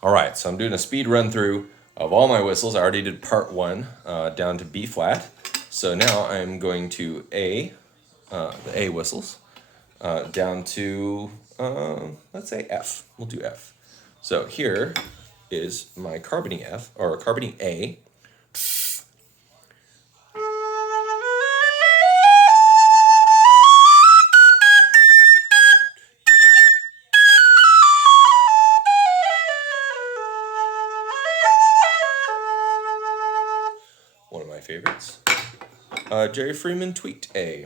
All right, so I'm doing a speed run through of all my whistles. I already did part one down to B flat. So now I'm going to the A whistles, down to, let's say F. We'll do F. So here is my carbony F, or carbony A. One of my favorites. Jerry Freeman Tweaked A.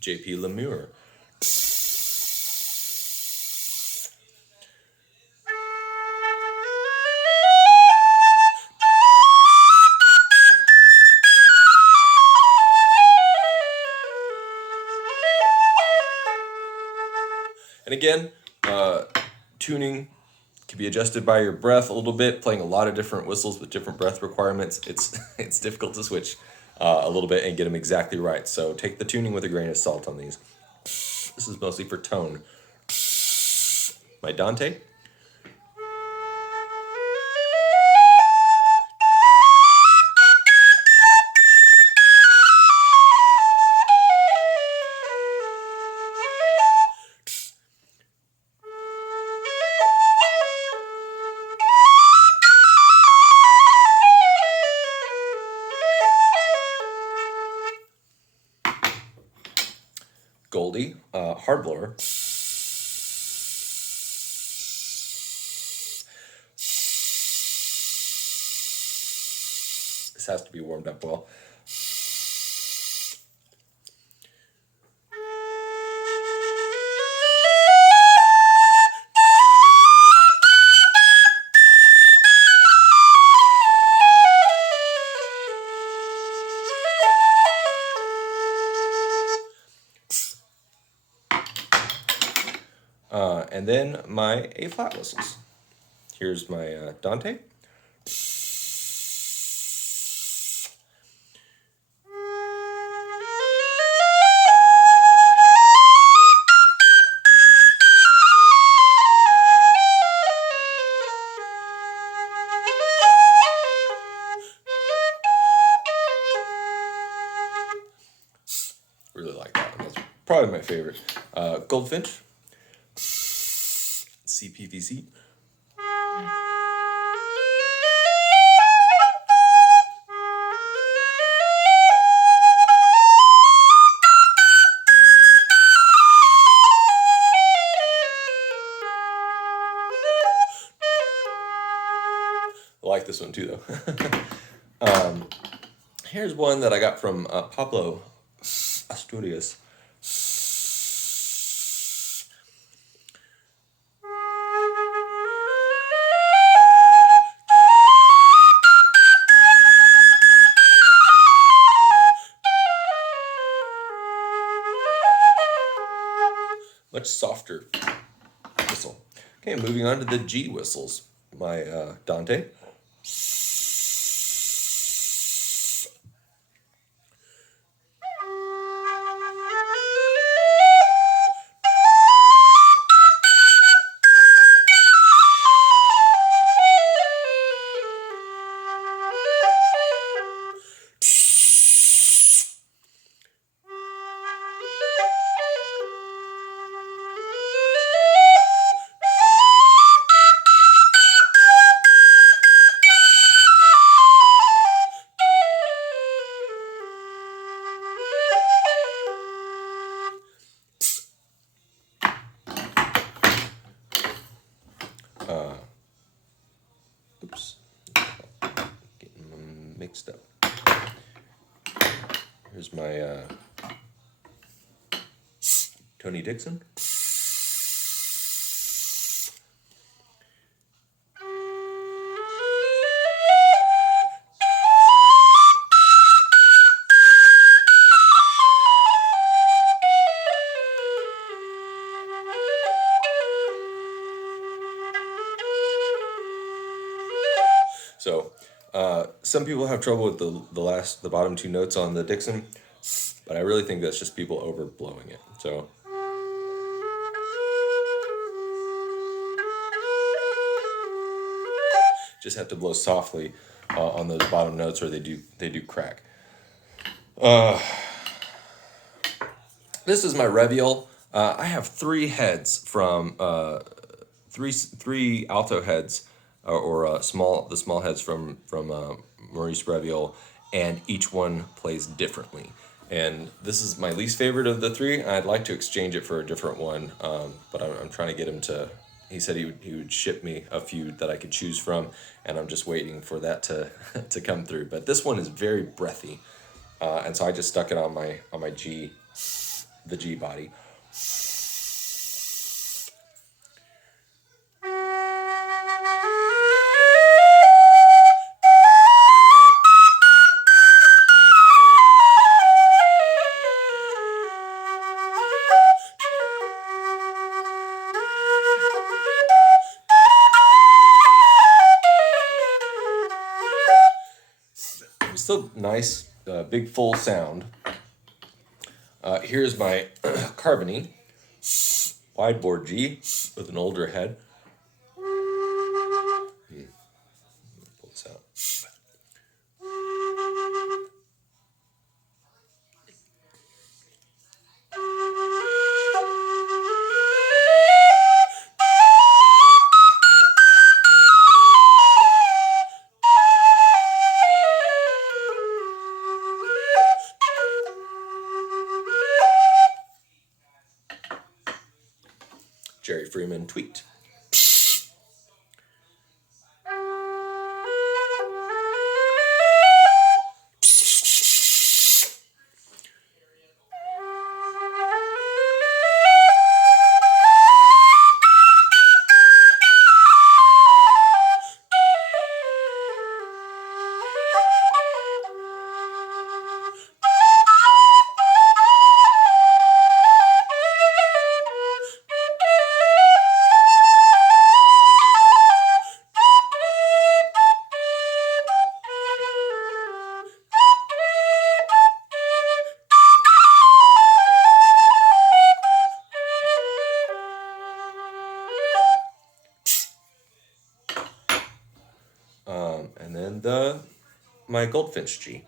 J.P. Lemure. And again, tuning can be adjusted by your breath a little bit. Playing a lot of different whistles with different breath requirements, it's difficult to switch a little bit and get them exactly right. So take the tuning with a grain of salt on these. This is mostly for tone. My Dante. Goldie, hard blower. This has to be warmed up well. And then my A flat whistles. Here's my Dante. Really like that one. That's probably my favorite. Goldfinch. CPVC. I like this one too, though. Here's one that I got from Pablo Asturias. Much softer whistle. Okay, moving on to the G whistles. My Dante. Oops. Getting mixed up. Here's my Tony Dixon. So some people have trouble with the bottom two notes on the Dixon, but I really think that's just people overblowing it. So just have to blow softly on those bottom notes, or they do crack. This is my Reviol. I have three heads from three alto heads, or the small heads from Maurice Reviol, and each one plays differently. And this is my least favorite of the three. I'd like to exchange it for a different one, but I'm trying to get him to. He said he would ship me a few that I could choose from, and I'm just waiting for that to to come through. But this one is very breathy, and so I just stuck it on my G, the G body. Still nice, big full sound. Here's my Carbony wideboard G with an older head. Pull this out. Jerry Freeman tweaked. And then my Goldfinch G.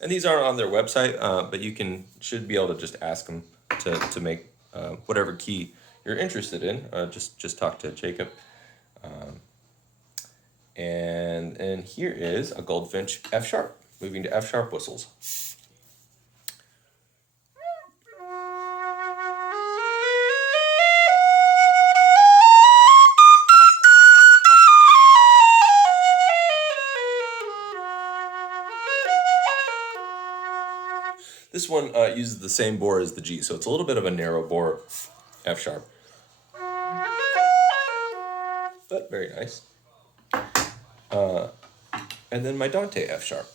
And these aren't on their website, but you should be able to just ask them to make whatever key you're interested in. Just talk to Jacob. And here is a Goldfinch F sharp. Moving to F sharp whistles. This one uses the same bore as the G, so it's a little bit of a narrow bore F sharp. But very nice. And then my Dante F sharp.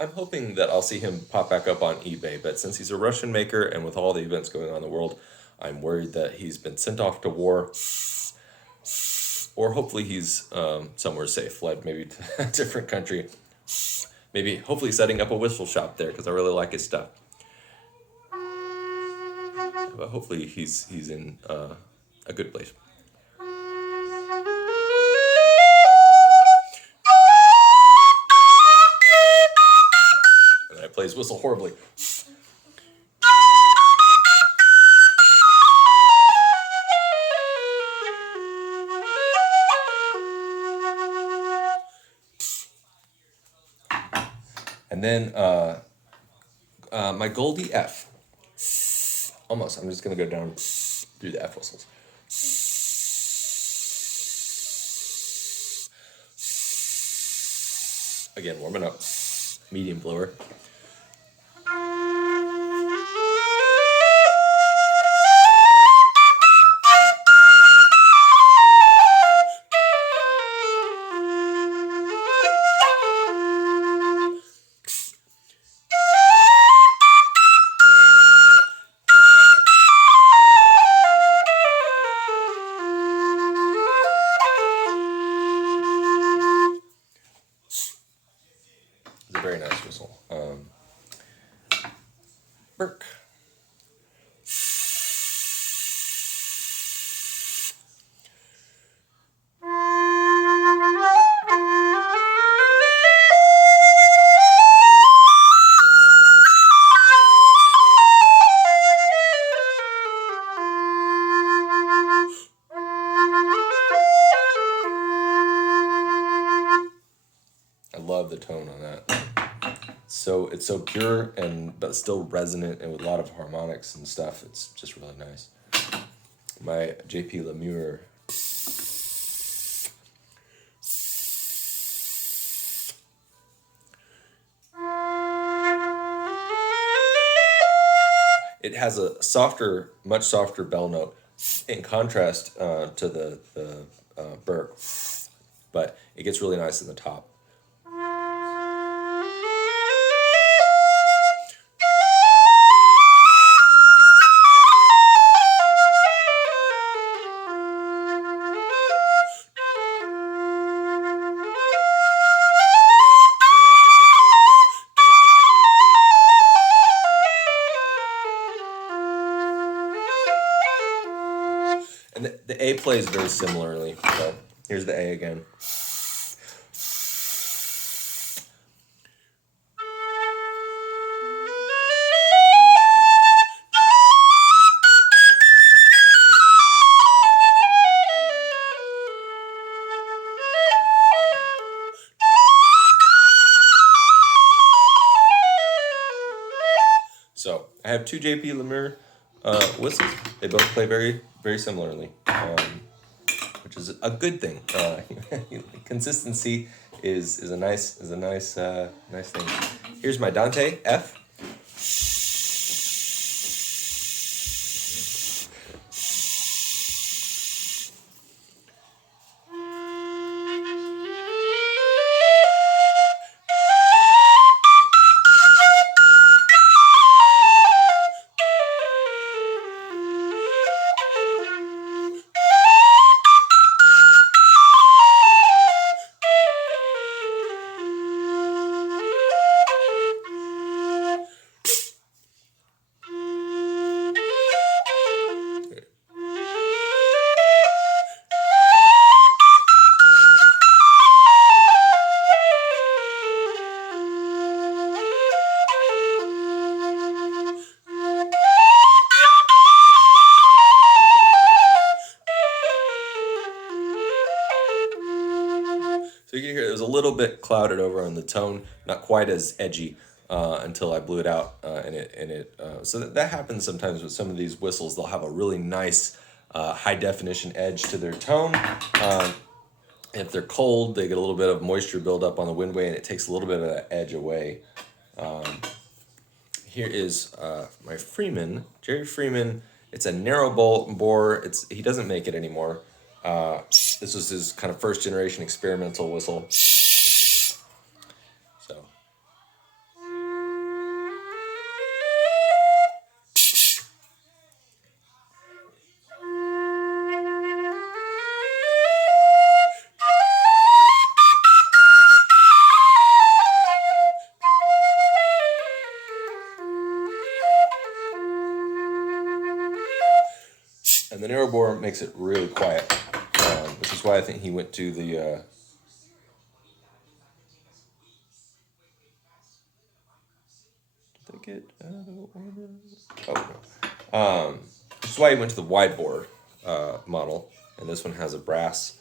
I'm hoping that I'll see him pop back up on eBay, but since he's a Russian maker and with all the events going on in the world, I'm worried that he's been sent off to war, or hopefully he's somewhere safe, fled maybe to a different country. Maybe, hopefully setting up a whistle shop there, because I really like his stuff. But hopefully he's in a good place. And I play his whistle horribly. And then my Goldie F. Almost. I'm just going to go down through the F whistles. Again, warming up. Medium blower. very nice whistle. Burke. I love the tone on that. So it's so pure and but still resonant and with a lot of harmonics and stuff. It's just really nice. My JP Lemure. It has a softer, much softer bell note in contrast to the Burke, but it gets really nice in the top. And the A plays very similarly. So here's the A again. So I have two JP Lemire whistles. They both play very, very similarly, which is a good thing. Consistency is a nice nice thing. Here's my Dante F. So you can hear it was a little bit clouded over on the tone, not quite as edgy until I blew it out, so that happens sometimes with some of these whistles. They'll have a really nice high definition edge to their tone. If they're cold, they get a little bit of moisture buildup on the windway, and it takes a little bit of that edge away. Here is my Freeman, Jerry Freeman. It's a narrow bore. He doesn't make it anymore. This was his kind of first generation experimental whistle. So. And the narrow bore makes it really quiet, which is why I think he went to the... Did I get out of order? Oh, no. Which is why he went to the wide bore model, and this one has a brass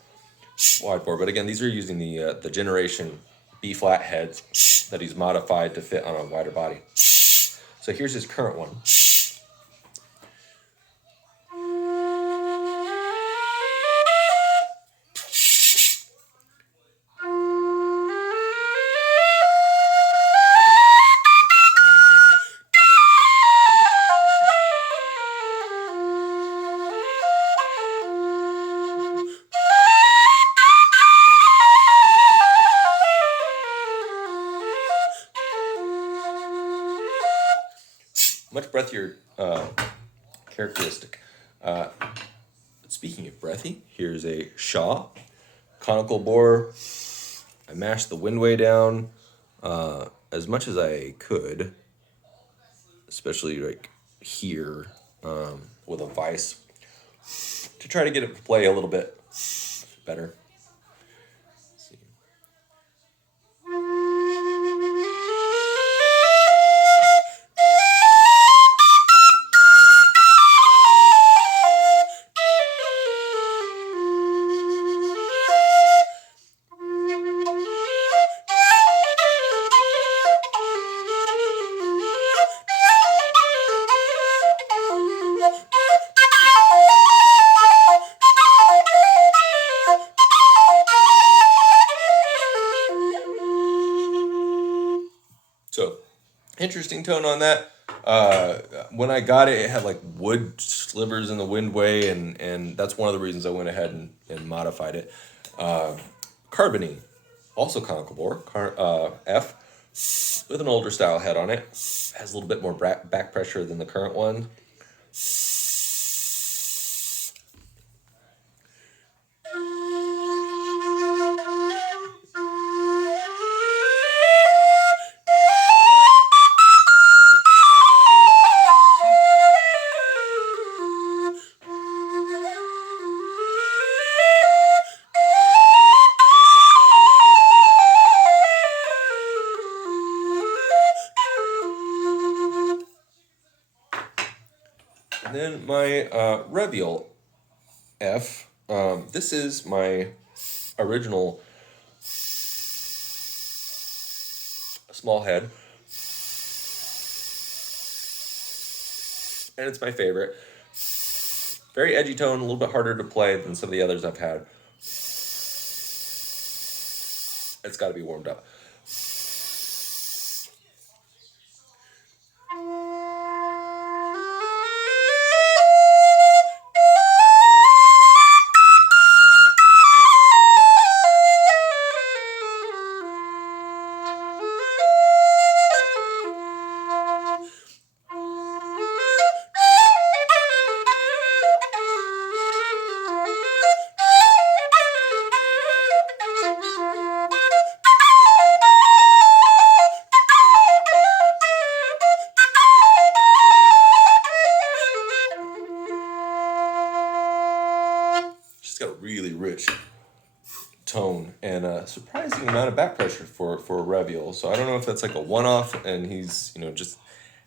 wide bore. But again, these are using the generation B-flat heads that he's modified to fit on a wider body. So here's his current one. Much breathier characteristic. Speaking of breathy, here's a Shaw conical bore. I mashed the windway down, and as much as I could, especially like here with a vise, to try to get it to play a little bit better. Let's see. So, interesting tone on that. When I got it, it had like wood slivers in the windway, and that's one of the reasons I went ahead and modified it. Carbony, also conical bore, F, with an older style head on it. Has a little bit more back pressure than the current one. And then my Revial F. This is my original small head, and it's my favorite. Very edgy tone, a little bit harder to play than some of the others I've had. It's got to be warmed up. She's got a really rich tone and a surprising amount of back pressure for a Revial. So I don't know if that's like a one-off and he's, just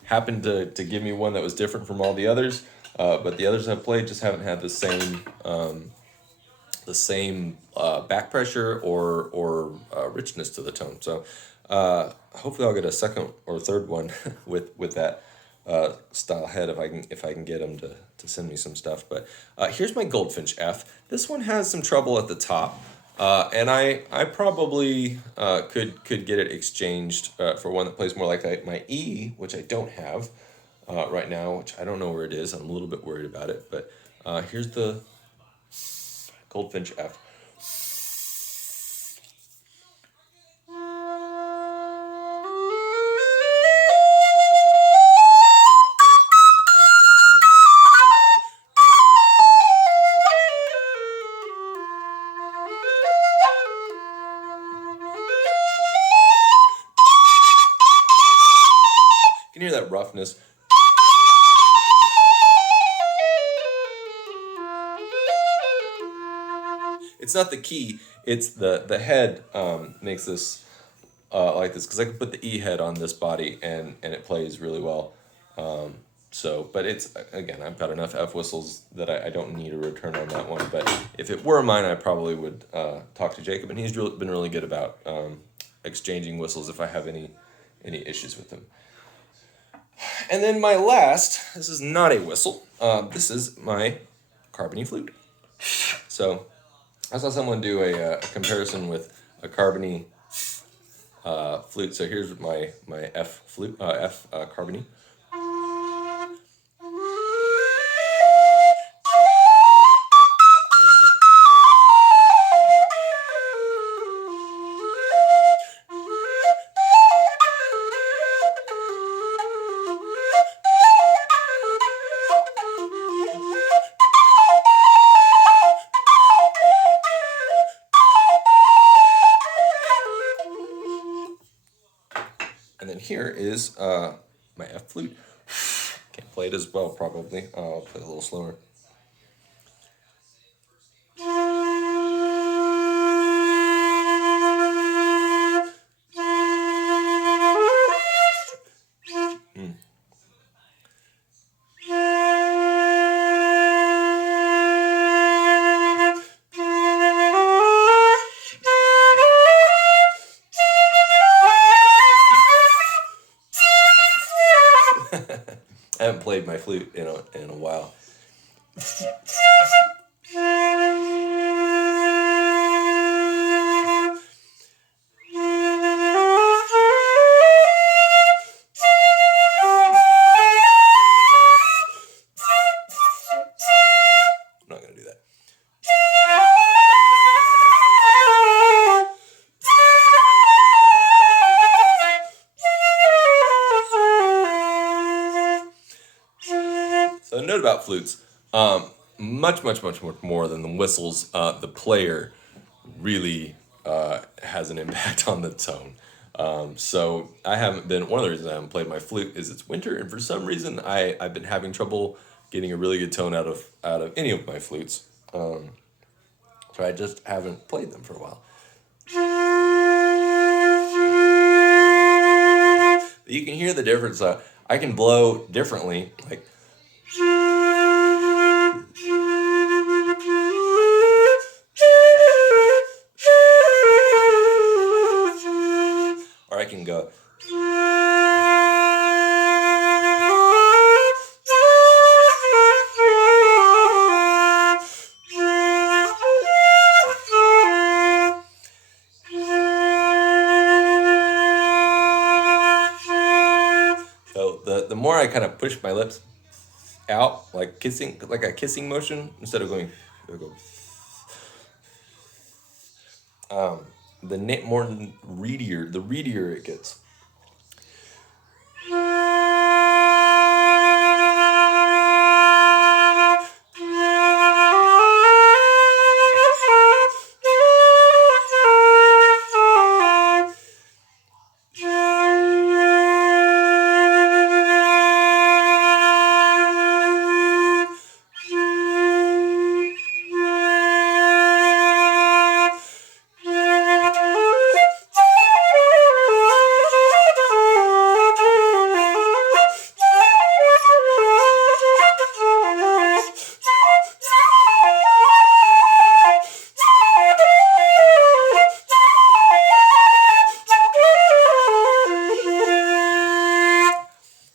happened to give me one that was different from all the others. But the others I've played just haven't had the same back pressure or richness to the tone. So hopefully I'll get a second or third one with that style head if I can get them to send me some stuff. But here's my Goldfinch F. This one has some trouble at the top. And I probably could get it exchanged for one that plays more like my E, which I don't have right now, which I don't know where it is. I'm a little bit worried about it. But here's the Goldfinch F. You can hear that roughness. It's not the key, it's the head makes this like this, because I can put the E head on this body and it plays really well. But it's, again, I've got enough F whistles that I don't need a return on that one. But if it were mine, I probably would talk to Jacob, and he's been really good about exchanging whistles if I have any issues with them. And then my last, this is not a whistle. This is my carbony flute. So I saw someone do a comparison with a carbony flute. So here's my F flute, F carbony. And then here is my F flute. Can't play it as well probably. I'll play it a little slower. I haven't played my flute in a while. I'm not gonna do that. So a note about flutes, much more than the whistles, the player really has an impact on the tone. So I haven't been, one of the reasons I haven't played my flute is it's winter, and for some reason I've been having trouble getting a really good tone out of any of my flutes. So I just haven't played them for a while. You can hear the difference. I can blow differently, like. Or I can go. So the more I kind of push my lips out, like kissing, like a kissing motion, instead of going, more reedier, the reedier it gets.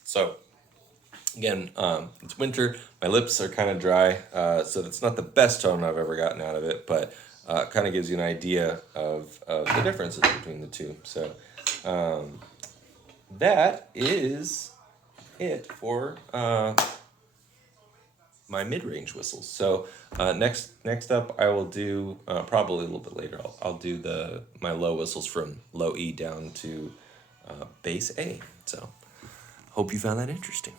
So, again, it's winter. My lips are kind of dry, so that's not the best tone I've ever gotten out of it, but kind of gives you an idea of the differences between the two. So, that is it for my mid-range whistles. So next up, I will do probably a little bit later. I'll do my low whistles from low E down to bass A. So hope you found that interesting.